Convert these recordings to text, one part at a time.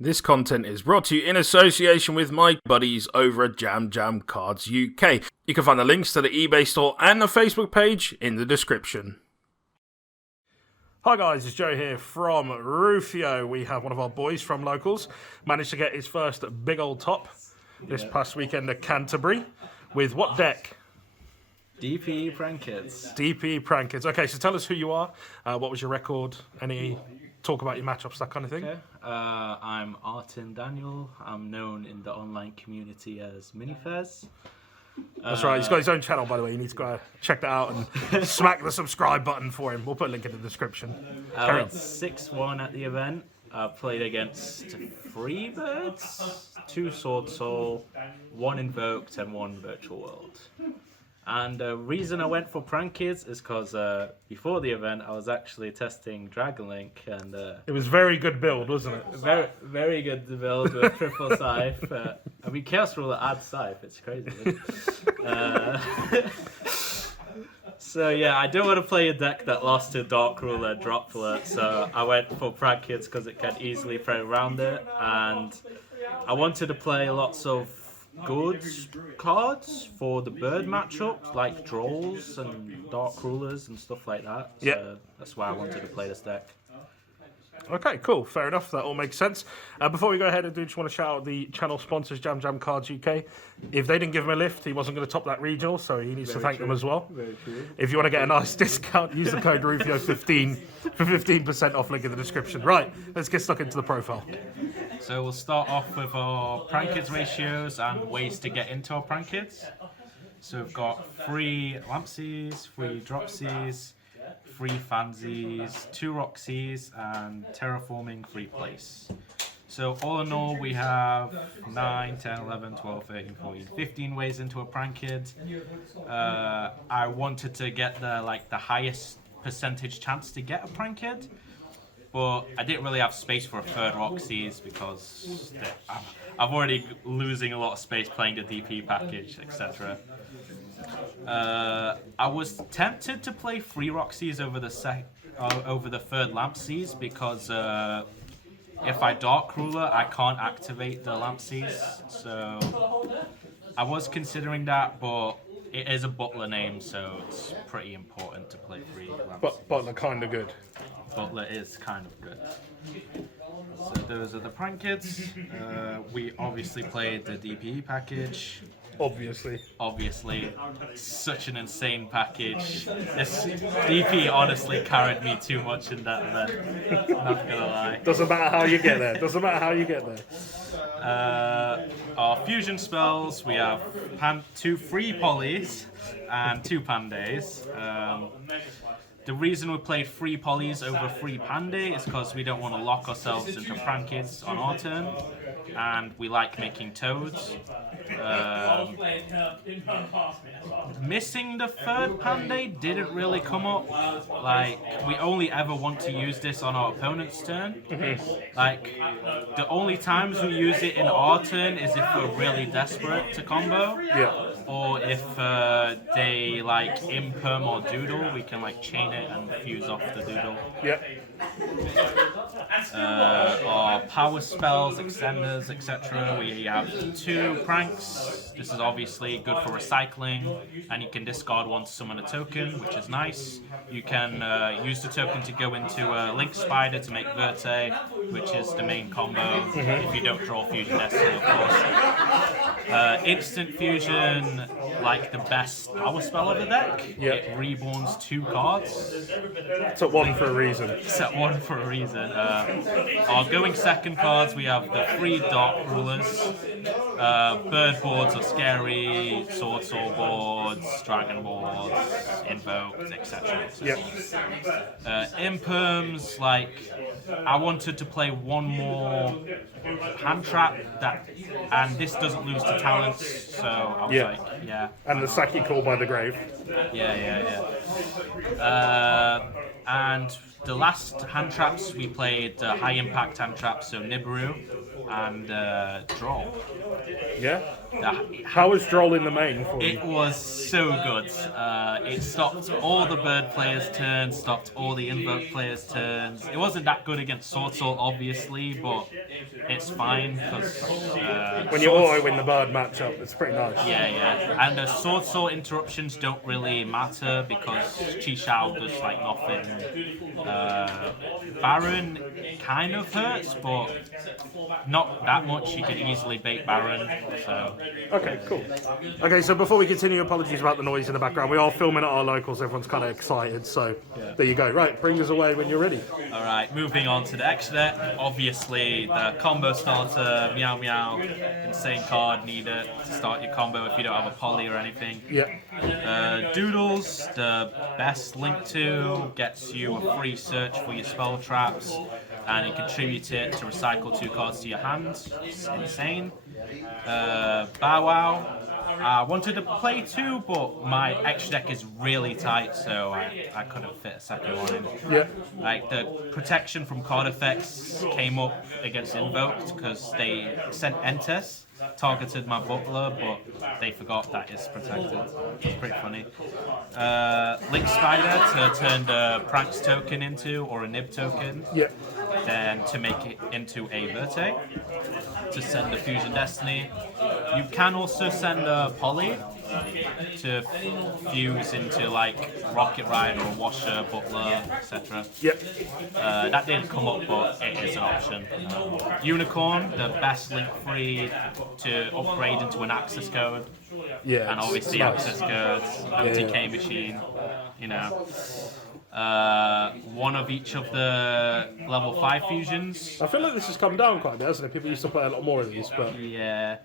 This content is brought to you in association with my buddies over at Jam Jam Cards UK. You can find the links to the eBay store and the Facebook page in the description. Hi guys, it's Joe here from Rufioh. We have one of our boys from Locals managed to get his first big old top this past weekend at Canterbury. With what deck? DPE Prank Kids. DPE Prank Kids. Okay, so tell us who you are. What was your record? Any talk about your matchups, that kind of thing? Okay. I'm Artin Daniel. I'm known in the online community as Minifez. That's right. He's got his own channel, by the way. You need to go check that out and smack the subscribe button for him. We'll put a link in the description. I went 6-1 at the event. I played against 3 birds, 2 Sword Soul, 1 Invoked, and 1 Virtual World. And the reason I went for Prank Kids is because before the event, I was actually testing Dragon Link, and it was very good build, wasn't it? Very, very good build with triple scythe. I mean, Chaos Ruler adds scythe. It's crazy. So yeah, I don't want to play a deck that lost to Dark Ruler Droplet, so I went for Prank Kids because it can easily play around it, and I wanted to play lots of good cards for the bird matchups, like Drolls and Dark Rulers and stuff like that. So yeah, that's why I wanted to play this deck. Okay, cool. Fair enough. That all makes sense. Before we go ahead, I do just want to shout out the channel sponsors, Jam Jam Cards UK. If they didn't give him a lift, he wasn't going to top that regional, so he needs to thank them as well. Very true. If you want to get a nice discount, use the code Rufioh15 for 15% off. Link in the description. Right, let's get stuck into the profile. So we'll start off with our Prank Kids ratios and ways to get into our Prank Kids. So we've got 3 Lampseas, 3 Dropseas, 3 Fansies, 2 Roxies, and Terraforming 3 Place. So all in all, we have 9, 10, 11, 12, 13, 14, 15 ways into a Prank Kid. I wanted to get the highest percentage chance to get a Prank Kid, but I didn't really have space for a 3rd Roxies because I'm already losing a lot of space playing the DP package, etc. I was tempted to play 3 Roxies over the 3rd Lampseas because if I Dark Ruler, I can't activate the Lampseas. So I was considering that, but it is a Butler name, so it's pretty important to play 3 Lampseas. But Butler kind of good. Butler is kind of good. So those are the Prank Kids. We obviously played the DPE package. Obviously, such an insane package. This DP honestly carried me too much in that event. Not gonna lie. Doesn't matter how you get there. Our fusion spells, we have 3 Polys and 2 Pandays. The reason we played 3 Polys over 3 Panday is because we don't want to lock ourselves into Prank Kids on our turn, and we like making toads. Missing the 3rd Panday didn't really come up. We only ever want to use this on our opponent's turn. The only times we use it in our turn is if we're really desperate to combo. Yeah. Or if they imperm or doodle, we can chain it and fuse off the doodle. Yep. Our power spells, extenders, etc. We have 2 pranks. This is obviously good for recycling, and you can discard one to summon a token, which is nice. You can use the token to go into a Link Spider to make Verte, which is the main combo, if you don't draw Fusion Destiny, of course. Instant Fusion, the best power spell of the deck. Yep. It reborns 2 cards. It's at 1 for a reason. Set 1 for a reason. Our going second cards, we have the 3 Dark Rulers. Bird boards are scary, Sword Soul boards, Dragon boards, Invoked, etc. Yep. Imperms, I wanted to play 1 more hand trap, and this doesn't lose to talents, so I was yeah. And the Saki Call by the Grave. Yeah. And the last hand traps we played high impact hand traps, so Nibiru and Droll. Yeah. How was Droll in the main for you? It was so good. It stopped all the bird players' turns, stopped all the invoke players' turns. It wasn't that good against Sword Sword, obviously, but it's fine because when you auto win the bird matchup, it's pretty nice. Yeah. And the Sword Sword interruptions don't really matter because Chi Shao does like nothing. Baron kind of hurts, but not that much. You can easily bait Baron. So. Okay, cool. Okay, so before we continue, apologies about the noise in the background. We are filming at our locals. Everyone's kind of excited, so there you go. Right, bring us away when you're ready. All right, moving on to the extra deck. Obviously, the combo starter, Meow Meow, insane card, need it to start your combo if you don't have a poly or anything. Yeah. Doodles, the best link to, gets you a free search for your spell traps, and you contribute it to recycle 2 cards to your hand. It's insane. Bow Wow. I wanted to play 2, but my extra deck is really tight, so I couldn't fit a second one in. Yeah. Like, the protection from card effects came up against Invoked because they sent Entes, targeted my Butler, but they forgot that it's protected. It's pretty funny. Link Spider to turn the Pranks token into, or a Nib token. Yeah. Then to make it into a Verte, to send the Fusion Destiny. You can also send a Poly to fuse into like Rocket Ride or Washer, Butler, etc. Yep. That didn't come up, but it is an option. Unicorn, the best link free to upgrade into an access code. Yeah. And obviously access codes, OTK machine, you know. One of each of the level 5 fusions. I feel like this has come down quite a bit, hasn't it? People used to play a lot more of these, but yeah.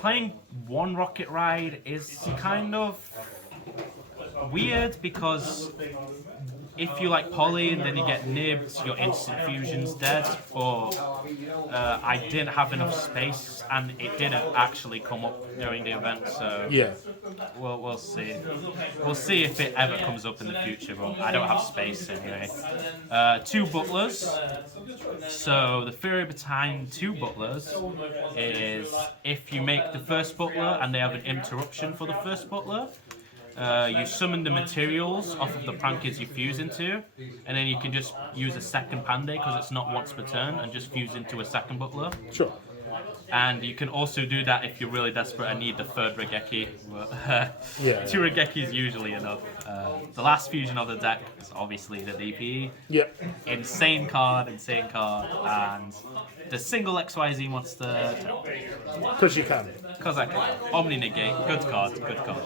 Playing one Rocket Ride is kind of weird because if you like Poly and then you get nibbed, your instant fusion's dead. Or I didn't have enough space and it didn't actually come up during the event, so yeah. We'll see. We'll see if it ever comes up in the future, but I don't have space anyway. 2 butlers. So the theory behind 2 butlers is if you make the first butler and they have an interruption for the first butler, you summon the materials off of the Prankers you fuse into, and then you can just use a second Panday because it's not once per turn, and just fuse into a second butler. Sure. And you can also do that if you're really desperate and need the 3rd Regeki. Yeah. 2 Regeki is usually enough. The last fusion of the deck is obviously the DPE. Yep. Insane card, and the single XYZ monster. Because you can. Because I can. Omni Negate, good card.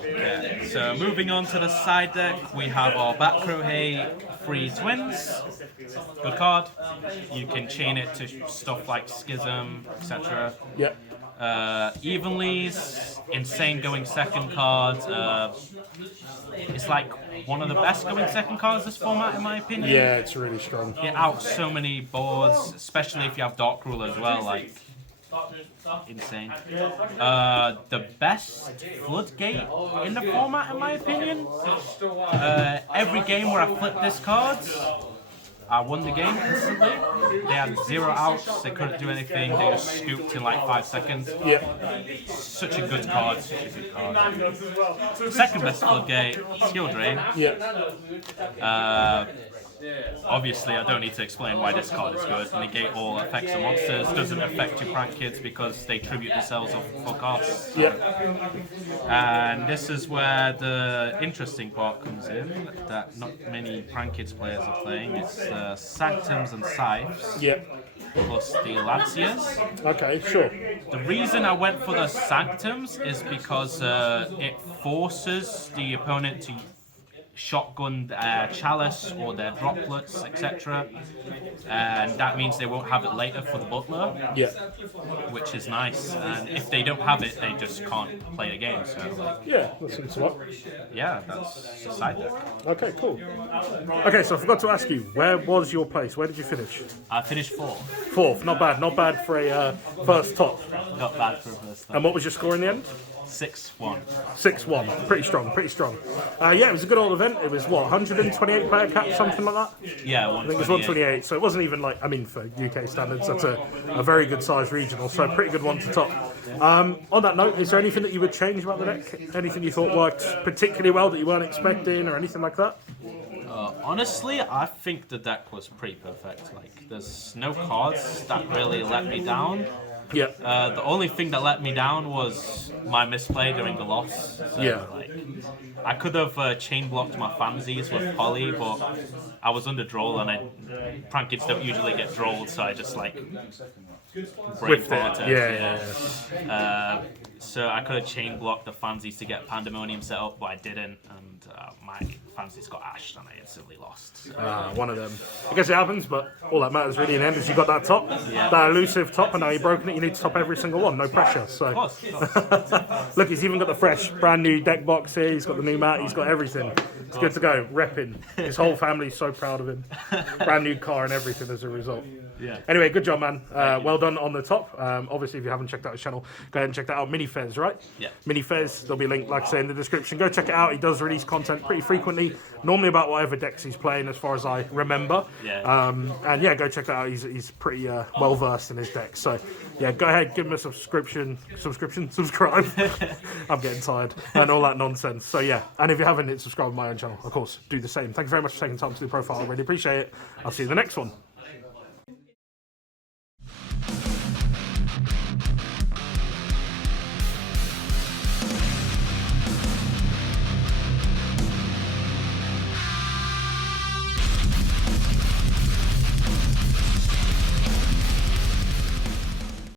Yeah. So moving on to the side deck, we have our Batrohei 3 Twins. Good card. You can chain it to stuff like Schism, etc. Yep. Evenly's insane going second card. It's like one of the best going second cards this format, in my opinion. Yeah, it's really strong. Get out so many boards, especially if you have Dark Rule as well. Like, insane. The best Floodgate in the format, in my opinion. Every game where I flipped this card, I won the game instantly. They had 0 outs, they couldn't do anything, they just scooped in like 5 seconds. Yeah. Such a good card, Second best Floodgate, Skill Drain. Yeah. Obviously, I don't need to explain why this card is good. Negate all effects of monsters, doesn't affect your prank kids because they tribute themselves for costs. Yeah. And this is where the interesting part comes in, that not many prank kids players are playing. It's Sanctums and Scythes. Yeah. Plus the Lanciers. Okay, sure. The reason I went for the Sanctums is because it forces the opponent to shotgun their chalice or their droplets, etc. And that means they won't have it later for the butler, Yeah. which is nice. And if they don't have it, they just can't play the game. So Yeah, that seems right. yeah, that's the side deck. Okay, cool. Okay, so I forgot to ask you, where was your place? Where did you finish? I finished 4th. 4th, not bad for a first top. Not bad for a first. And what was your score in the end? 6-1. 6-1. Pretty strong, pretty strong. Yeah, it was a good old event. It was, what, 128 player cap, something like that? Yeah, I think it was 128, so it wasn't even like, I mean, for UK standards, that's a very good sized regional, so a pretty good one to top. On that note, is there anything that you would change about the deck? Anything you thought worked particularly well that you weren't expecting, or anything like that? Honestly, I think the deck was pretty perfect. Like, there's no cards that really let me down. Yeah. The only thing that let me down was my misplay during the loss. So, Yeah. like, I could have chain blocked my fansies with Poly, but I was under draw and prank kids don't usually get drawled, so I just like Whipped it. Yeah. So I could have chain blocked the fansies to get Pandemonium set up, but I didn't, and my fansies got ashed and I instantly lost. One of them. I guess it happens, but all that matters really in the end is you got that top, that elusive top, and now you've broken it. You need to top every single one, no pressure. So, Of course. look, he's even got the fresh, brand new deck box here. He's got the new mat. He's got everything. It's good to go. Repping. His whole family's so proud of him. Brand new car and everything as a result. Yeah. Anyway, good job, man. Well done on the top. Obviously, if you haven't checked out his channel, go ahead and check that out. Minifez, right? Yeah. Minifez, there'll be a link, like I say, in the description. Go check it out. He does release content pretty frequently, normally about whatever decks he's playing, as far as I remember. Yeah. And yeah, go check that out. He's pretty well versed in his deck. So yeah, go ahead, give him a subscribe. I'm getting tired and all that nonsense. So yeah, and if you haven't hit subscribe to my own channel, of course, do the same. Thank you very much for taking time to do the profile. I really appreciate it. I'll see you in the next one.